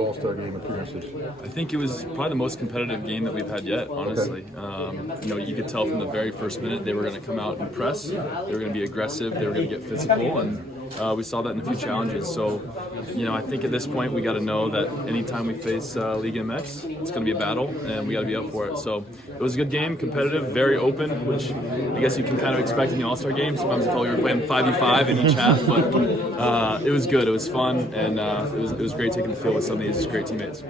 All-Star game appearances? I think it was probably the most competitive game that we've had yet, honestly. Okay. You could tell from the very first minute they were going to come out and press, they were going to be aggressive, they were going to get physical, and we saw that in a few challenges. So, I think at this point we got to know that anytime we face Liga MX, it's going to be a battle, and we got to be up for it. So it was a good game, competitive, very open, which I guess you can kind of expect in the All-Star game. Sometimes I thought we were playing 5v5 in each half, but it was good. It was fun, and it was great taking the field with some of these great teammates.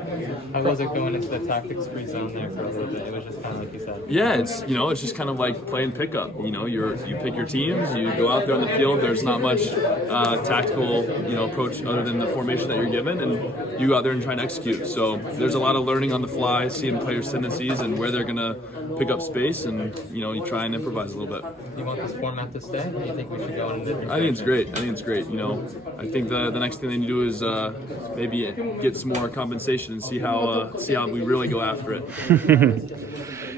How was it going into the tactics-free zone there for a little bit? It was just kind of like you said. Yeah, it's just kind of like playing pickup. You pick your teams, you go out there on the field. There's not much tactical approach other than the formation that you're given, and you go out there and try and execute. So there's a lot of learning on the fly, seeing players' tendencies and where they're gonna pick up space, and you try and improvise a little bit. Do you want this format to stay? Or do you think we should go in a different I think it's great. I think the next thing they need to do is maybe get some more compensation and see how we really go after it.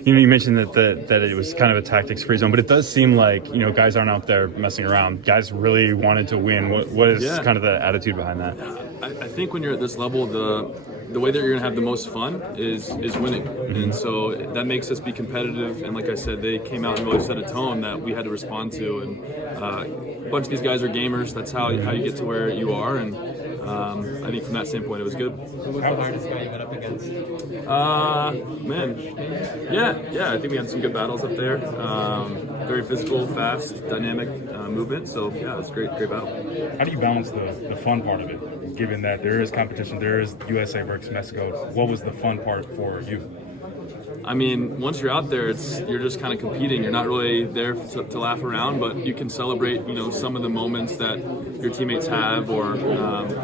You mentioned that it was kind of a tactics-free zone, but it does seem like guys aren't out there messing around. Guys really wanted to win. What is kind of the attitude behind that? I think when you're at this level, the way that you're going to have the most fun is winning, and so that makes us be competitive. And like I said, they came out and really set a tone that we had to respond to. And a bunch of these guys are gamers. That's how you get to where you are. And I think from that standpoint, it was good. Who was the hardest guy you went up against? I think we had some good battles up there. Very physical, fast, dynamic movement. So yeah, it was a great battle. How do you balance the fun part of it, given that there is competition, there is USA versus Mexico? What was the fun part for you? I mean, once you're out there, you're just kind of competing. You're not really there to laugh around, but you can celebrate, some of the moments that your teammates have, or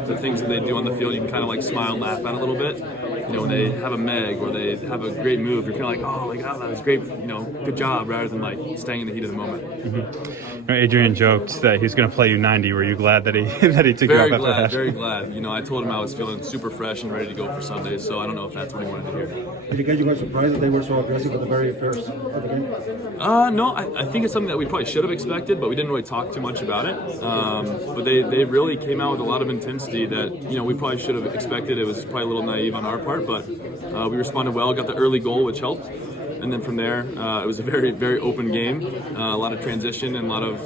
the things that they do on the field. You can kind of like smile and laugh at a little bit. When they have a meg or they have a great move, you're kind of like, oh my God, that was great, good job, rather than like staying in the heat of the moment. Mm-hmm. Adrian joked that he's going to play you 90. Were you glad that he took you up after that? Very glad. I told him I was feeling super fresh and ready to go for Sunday, so I don't know if that's what he wanted to hear. Did you guys surprised that they were so aggressive at the very first of the game? No, I think it's something that we probably should have expected, but we didn't really talk too much about it. But they really came out with a lot of intensity that we probably should have expected. It was probably a little naive on our part, but we responded well, got the early goal, which helped. And then from there, it was a very, very open game, a lot of transition and a lot of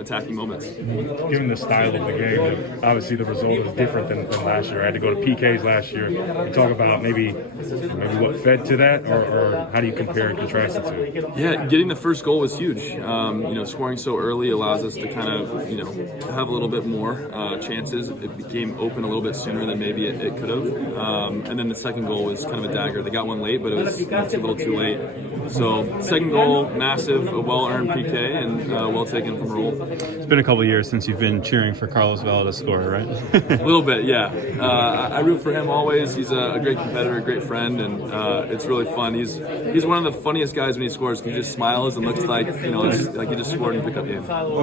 attacking moments. Given the style of the game, obviously the result is different than last year. I had to go to PKs last year. You talk about maybe what fed to that, or how do you compare and contrast it to? Yeah, getting the first goal was huge. Scoring so early allows us to kind of have a little bit more chances. It became open a little bit sooner than maybe it could have. And then the second goal was kind of a dagger. They got one late, but it was a little too late. So second goal, massive, a well-earned PK, and well taken from Raul. It's been a couple of years since you've been cheering for Carlos Vela to score, right? A little bit, yeah. I root for him always. He's a great competitor, a great friend, and it's really fun. He's one of the funniest guys when he scores. He just smiles and looks like it's like he just scored in a pickup game.